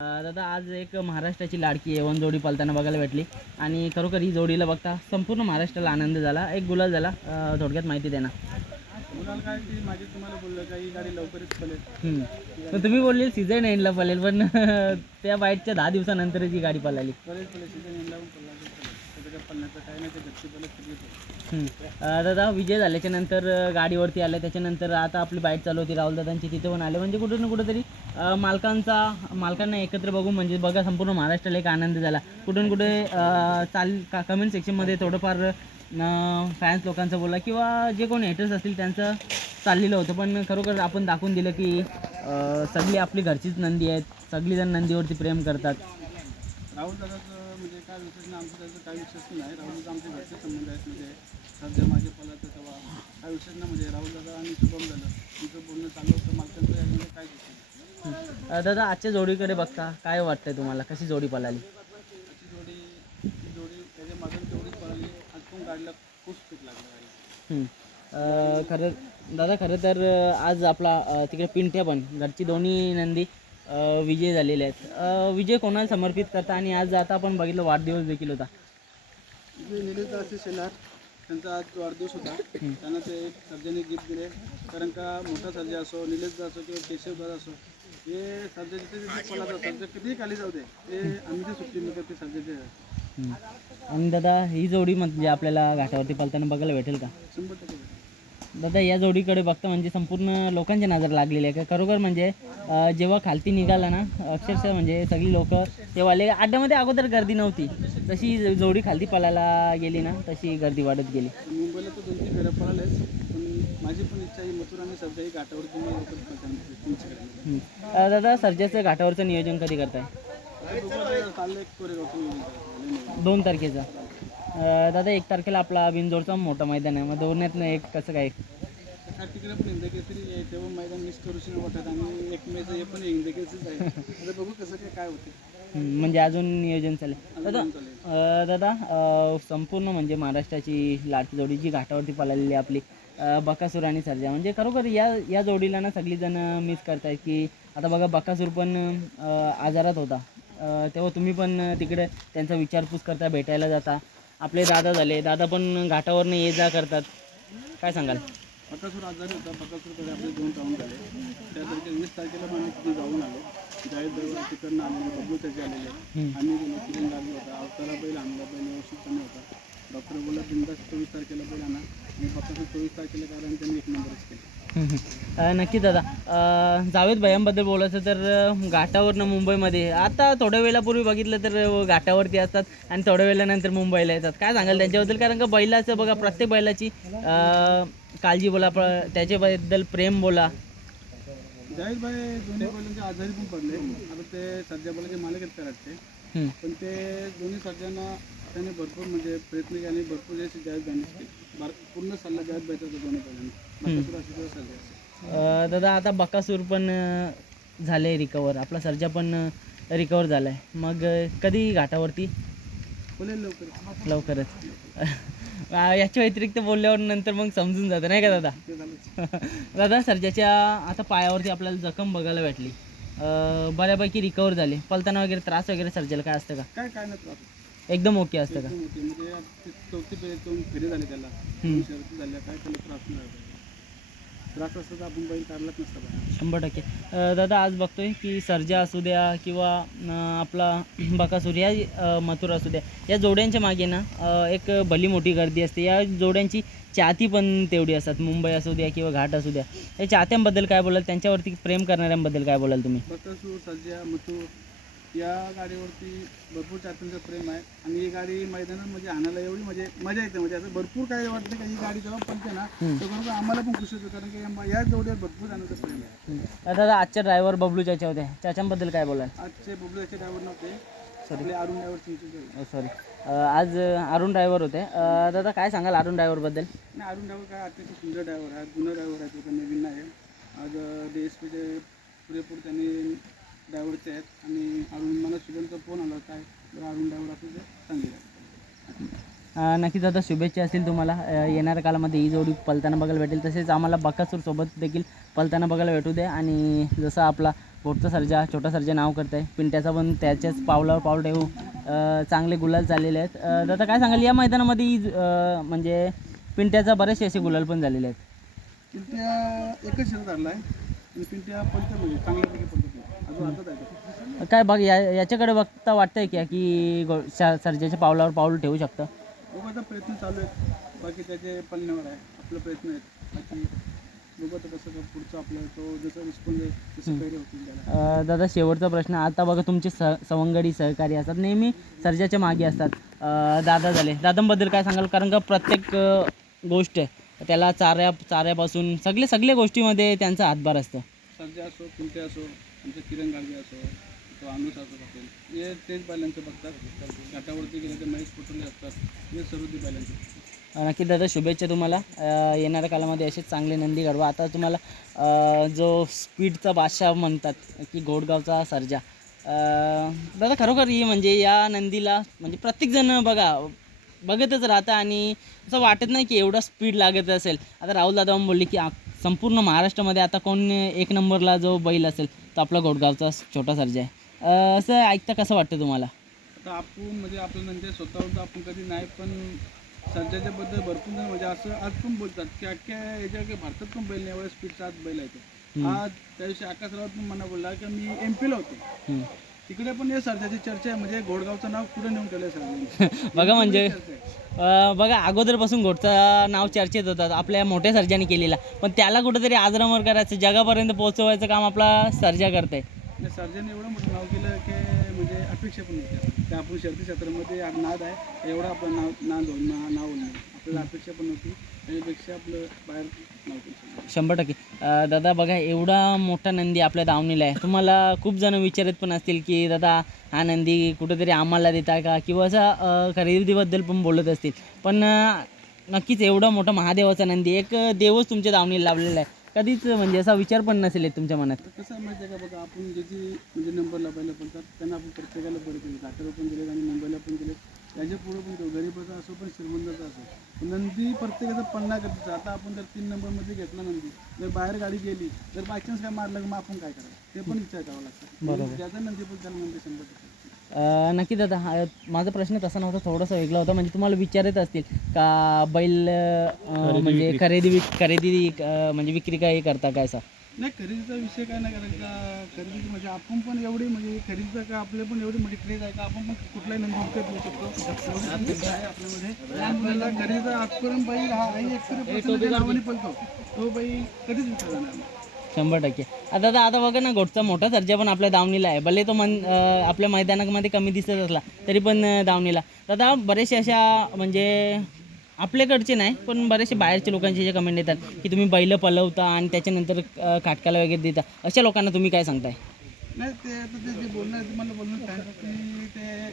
दादा आज एक महाराष्ट्राची लाडकी एवन जोडी पलताना बघायला भेटली. आणि खरोखर ही जोडीला बघता संपूर्ण महाराष्ट्राला आनंद झाला. एक गुलाल झाला. थोडक्यात माहिती देणार. मुलाला काय की माझी तुम्हाला बोललं का? ही गाडी लवकरच पडेल हम्म. पण तुम्ही बोलले सीझन एंडला पळेल पण त्या बाईटच्या दहा दिवसानंतरच ही गाडी पळाली. सीझन दादा विजय झाल्याच्यानंतर गाडीवरती आले त्याच्यानंतर आता आपली बाईट चालू होती राहुल दादांची तिथे पण आले. म्हणजे कुठं ना कुठंतरी मालकांचा मालकांना एकत्र बघून म्हणजे बघा संपूर्ण महाराष्ट्राला एक आनंद झाला. कुठून कुठे चाल का कमेंट सेक्शनमध्ये थोडंफार फॅन्स लोकांचं बोला किंवा जे कोण हेटर्स असतील त्यांचं चाललेलं होतं. पण खरोखर आपण दाखवून दिलं की सगळी आपली घरचीच नंदी आहेत. सगळीजण नंदीवरती प्रेम करतात. राहुल दादाचं म्हणजे काय विशेष नाही आमचं त्याचं काही विशेष नाही. राहुलचं आमचे घरचे संबंध आहेत म्हणजे सध्या माझे पलाचं तेव्हा. काय विशेष नाही म्हणजे राहुल दादा आणि शुभम झालं तुमचं बोलणं चालू होतं मालकांचं यामध्ये काय विषय नाही दादा आजच्या जोडीकडे बघता काय वाटतंय तुम्हाला? कशी जोडी पळाली? त्याची जोडी ती जोडी त्याच्या मागून तेवढीच पळाली. पण गाडीला खूप स्पीड लागलं गाडी हम्म. अं, खरं दादा खरं तर अं, आज आपला अं, तिकडे पिंट्या पण घरची दोन्ही नंदी विजय झालेले आहेत. विजय कोणाला समर्पित करता? आणि आज आता आपण बघितलं वाढदिवस देखील होता. निलेश शेलार. त्यांचा आज वाढदिवस होता. त्यांना ते एक सर्जाने गिफ्ट दिले. कारण का मोठा सर्जा असो निलेश दास असो किंवा केशव दास असो हे सर्जा जिथे जिथे पळाचा सर्जा कितीही खाली जाऊ दे. ते आम्ही ते सुट्टी नका ते सर्जाचे. आणि दादा ही जोडी म्हणजे आपल्याला घाटावरती पळताना बघायला भेटेल का? शंभर टक्के. दादा या जोडीकडे बघता म्हणजे संपूर्ण लोकांच्या नजर लागलेली आहे. का खरोखर म्हणजे जेव्हा खालती निघाला ना अक्षरशः म्हणजे सगळी लोक तेव्हा आले अड्ड्यामध्ये अगोदर गर्दी नव्हती. तशी जोडी खालती पळायला गेली ना तशी गर्दी वाढत गेली. मुंबईला तर दोन तीन फेऱ्या पळालेच पण माझी पण इच्छा आहे दादा सर्जाचं घाटावरचं नियोजन कधी करताय? दोन तारखेचा. दादा एक तारखेला आपला बिनजोडचा मोठा मैदान आहे. मग दोन्हीतनं एक कसं काय? काय तिकडे पण इंदकेसरी आहे. तेव्हा मैदान मिस करूशी नाही वाटत आणि एक मेचं हे पण इंदकेसरीच आहे. आता बघू कसं काय काय होते हम्म, म्हणजे अजून नियोजन चालेल दादा दादा संपूर्ण म्हणजे महाराष्ट्राची लाडकी जोडी जी घाटावरती पळालेली आहे आपली बकासूर आणि सर्जा. म्हणजे खरोखर या या जोडीला ना सगळीजण मिस करतायत की आता बघा बकासूर पण आजारात होता. तेव्हा तुम्ही पण तिकडे त्यांचा विचारपूस करता भेटायला जाता. आपले दादा झाले. दादा पण घाटावरनं ये जा करतात. काय सांगाल? बकासूर आजारी होता. बकासूरकडे आपले दोन राऊंड झाले. त्या तारखेला वीस तारखेला पण आम्ही तिथे जाऊन आलो. जाहीर दरबार तिकडनं आलेले बबलू त्याचे आलेले. आम्ही गेलो तिकडून लागलो होता. अवतारा बैल आणला. बैल व्यवस्थितपणे होता. डॉक्टर बोला बिंदास चोवीस तारखेला बैल आणा. आणि बकासूर चोवीस तारखेला कारण त्यांनी एक नंबरच केला. नक्की दादा. जावेद भयांबद्दल बोलायचं तर घाटावरनं मुंबईमध्ये. आता थोड्या वेळापूर्वी बघितलं तर घाटावरती असतात आणि थोड्या वेळानंतर मुंबईला येतात. काय सांगाल त्यांच्याबद्दल? कारण का बैलाचं बघा प्रत्येक बैलाची काळजी बोला त्याच्याबद्दल प्रेम बोला. जाहीर भाई दोन्ही बैलांचे आजारी पण पडले. आता ते सध्या बोलाचे मालक आहेत कराडचे हम्म. पण ते दोन्ही सर्जांना त्यांनी भरपूर म्हणजे प्रयत्न केले आणि भरपूर जाहीर बार- पूर्ण सल्ला होता दोन्ही बकासूर अं, दादा आता बकासूर पण अं, झाले रिकवर आपला सर्जा पण रिकवर झालाय. मग अं, कधी घाटावरती? बोलेल लवकर. लवकरच. अं, याच्या व्यतिरिक्त बोलल्यावर नंतर मग समजून जातं नाही का दादा? ते झालंच दादा सर्जाच्या आता पायावरती आपल्याला जखम बघायला भेटली. अं, बऱ्यापैकी रिकवर झाले. पलताना वगैरे त्रास वगैरे सर्जाला काय असतं का? काय काय नाही त्रास एकदम ओके असतं का? एकदम होते म्हणजे आता ते चौथी फेरी दोन फेरी झाली त्याला. हम्म. दोन शर्यती झाल्या काय त्याला त्रास नाही झाला. त्रास असता तर आपण बैल काढलाच नसता बाहेर. शंभर टक्के. अं, दादा आज बघतोय की सर्जा असू द्या किंवा अं, आपला बकासूर या अं, मथुर असू द्या या जोड्यांच्या मागे ना अं, एक भली मोठी गर्दी असते. या जोड्यांची चाहती पण तेवढी असतात. मुंबई असू द्या किंवा घाट असू द्या. या चाहत्यांबद्दल काय बोलाल? त्यांच्यावरती प्रेम करणाऱ्यांबद्दल काय बोलाल तुम्ही? बकासूर सर्जा मथू या गाडीवरती भरपूर चात्यांचं प्रेम आहे. आणि ही गाडी मैदानात म्हणजे आणायला एवढी म्हणजे मजा येते. म्हणजे असं भरपूर काय वाटतं का ही गाडी जेव्हा पडते ना. तेव्हा आम्हाला पण खुशी होतं कारण की या- जोडीवर भरपूर जाण्याचं प्रेम आहे. दादा आजच्या ड्रायव्हर बबलू चाचा होत्या त्याच्याबद्दल काय बोलाल? आजचे बुबल्याचे ड्रायव्हर नव्हते. आपले अरुण ड्रायव्हर सॉरी आज अं, अरुण ड्रायव्हर होते. दादा काय सांगाल अरुण ड्रायव्हरबद्दल नाही अरुण ड्रायव्हर काय अतिशय सुंदर ड्रायव्हर आहे. जुना ड्रायव्हर आहे. तो नवीन आहे. आज डी एस पीचे पुरेपूर त्यांनी ड्रायव्हरचे आहेत आणि अरुण मला शुभमचा फोन आला काय तर अरुण ड्रायव्हर असं ते सांगितलं अं, नक्कीच आता शुभेच्छा असतील तुम्हाला. येणाऱ्या काळामध्ये ही जोडी पलताना बघायला भेटेल. तसेच आम्हाला बकासूर सोबत देखील पलताना बघायला भेटू दे आणि जसं आपला मोठा सर्जा छोटा सर्जा नाव करत आहे पिंट्याचा पण त्याच्याच पावलावर पाऊल ठेवू. चांगले गुलाल चाललेले आहेत. दादा काय सांगाल? या मैदानामध्ये ही म्हणजे पिंट्याचा बरेचसे असे गुलाल पण झालेले आहेत. पिंट्या एकच शर्ट धरला आहे आणि पिंट्या पलतो म्हणजे चांगल्यापैकी पलतो आहे. काय बघ या याच्याकडे बघता वाटतंय की की गो सर्जाच्या पावलावर पाऊल ठेवू शकतं? बघू आता प्रयत्न चालू आहेत. बाकी त्याचे पलण्यावर आहे आपले प्रयत्न आहेत. बाकी बघू आता कसं काय पुढचं आपलं तो जसं रिस्पॉन्स आहे तसं काही होतील त्याला. अ, दादा शेवटचा प्रश्न. आता बघा तुमचे स सवंगडी सहकारी असतात. नेहमी सर्जाच्या मागे असतात. अ, दादा झाले. दादांबद्दल काय सांगाल? कारण का प्रत्येक अ, गोष्ट आहे. त्याला चाऱ्या चाऱ्यापासून सगळे सगळ्या गोष्टीमध्ये त्यांचा हातभार असतं. सर्जा असो पिंट्या असो आमचं किरण गाडगे असो किंवा अनुस असो असेल हे तेच बैलांचं बघतात. घाटावरती गेले तर महेश पटोले असतात. हे सर्व ते बैलांचे नक्की दादा शुभेच्छा तुम्हाला. अ, येणाऱ्या कालामध्ये असेच चांगले नंदी घडवा. आता तुम्हाला अ, जो स्पीडचा बादशाह म्हणतात की घोडगावचा सर्जा. अ, दादा खरोखर ही म्हणजे या नंदीला म्हणजे प्रत्येकजण बघा बघतच राहतं आणि असं वाटत नाही की एवढा स्पीड लागत असेल. आता राहुल दादा बोलले की आ- संपूर्ण महाराष्ट्रामध्ये आता कोण एक नंबरला जो बैल असेल तो आपला घोडगावचा छोटा सर्जा आहे. असं ऐकता कसं वाटतं तुम्हाला? आता आपण म्हणजे आपलं म्हणजे स्वतःवर आपण कधी नाही पण सर्जाच्या बद्दल भरपूर जण म्हणजे असं आज पण बोलतात की अख्ख्या याच्या भारतात पण बैल नाही एवढ्या स्पीडचा आज बैल आहे तो आज त्या दिवशी आकाश राऊत पण मला बोलला की मी एम पीला होतो. तिकडे पण हे सर्जाची चर्चा आहे. म्हणजे घोडगावचं नाव पुढे नेऊन ठेवलं सर्जाने बघा म्हणजे आहे. अ, बघा अगोदरपासून घोटचं नाव चर्चेत होतं. आपल्या मोठ्या सर्जाने केलेला. पण त्याला कुठेतरी आजरामर करायचं जगापर्यंत पोहोचवायचं काम आपला सर्जा करते आणि सर्जाने एवढं मोठं नाव केलं की म्हणजे अपेक्षा पण नव्हत्या की आपण शर्ती क्षेत्रामध्ये नाद आहे. एवढं आपलं नाव नाद होईल ना नाव होईल आपल्याला अपेक्षा पण नव्हती. त्याच्यापेक्षा आपलं बाहेर नाव केलं शंभर टक्के. अ, दादा बघा एवढा मोठा नंदी आपल्या दावणीला आहे. तुम्हाला खूप जण विचारत पण असतील की दादा हा नंदी कुठेतरी आम्हाला देता का? किंवा असा अ, खरेदीबद्दल पण बोलत असतील. पण अ, नक्कीच एवढा मोठा महादेवाचा नंदी एक देवच तुमच्या दावणीला लावलेला आहे. कधीच म्हणजे असा विचार पण नसेल येत तुमच्या मनात. तर कसं आहे माहिती आहे का बघा आपण ज्याची म्हणजे नंबर लावायला पडतात त्यांना आपण प्रत्येकाला बरं केलं पण दिले आणि मुंबईला पण दिले त्याच्या पुढे पण देऊ गरीबाचा असो पण श्रीमंताचा असो पण नंदी प्रत्येकाचा पन्ना करतो आता आपण जर तीन नंबरमध्ये घेतला नंदी जर बाहेर गाडी गेली जर बायचान्स काय मारलं मग आपण काय करायचं ते पण विचार करावं लागतं. बरोबर. ज्याचा नंदी पण त्याला नंदी शंभर टक्के. अ, नक्की दादा हा माझा प्रश्न तसा नव्हता थोडासा वेगळा होता. म्हणजे तुम्हाला विचारत असतील का बैल अ, म्हणजे खरेदी विक खरेदी अ, म्हणजे विक्री काय करता काय असा? नाही खरेदीचा विषय काय नाही कारण का खरेदी म्हणजे आपण पण एवढी म्हणजे खरेदीचा का आपल्या पण एवढी मोठी क्रेज आहे का आपण पण कुठलाही नंदी विकत घेऊ शकतो. एवढी क्रेज आहे आपल्यामध्ये आपल्याला खरेदीचा आजपर्यंत बैल हा आई एकतरी पळतो तो बैल कधीच विकला जाणार शंभर टक्के. आता दादा आता बघा ना घोटचा मोठा सर्जा पण आपल्या दावणीला आहे. भले तो मन आपल्या मैदानामध्ये कमी दिसत असला तरी पण दावणीला. दादा बरेचसे अशा म्हणजे आपल्याकडचे नाही पण बरेचसे बाहेरच्या लोकांचे जे कमेंट येतात की तुम्ही बैल पलवता आणि त्याच्यानंतर काटकाला खाटकाला वगैरे देता अशा लोकांना तुम्ही काय सांगताय? नाही ते आता ते जे बोलणार तुम्हाला की ते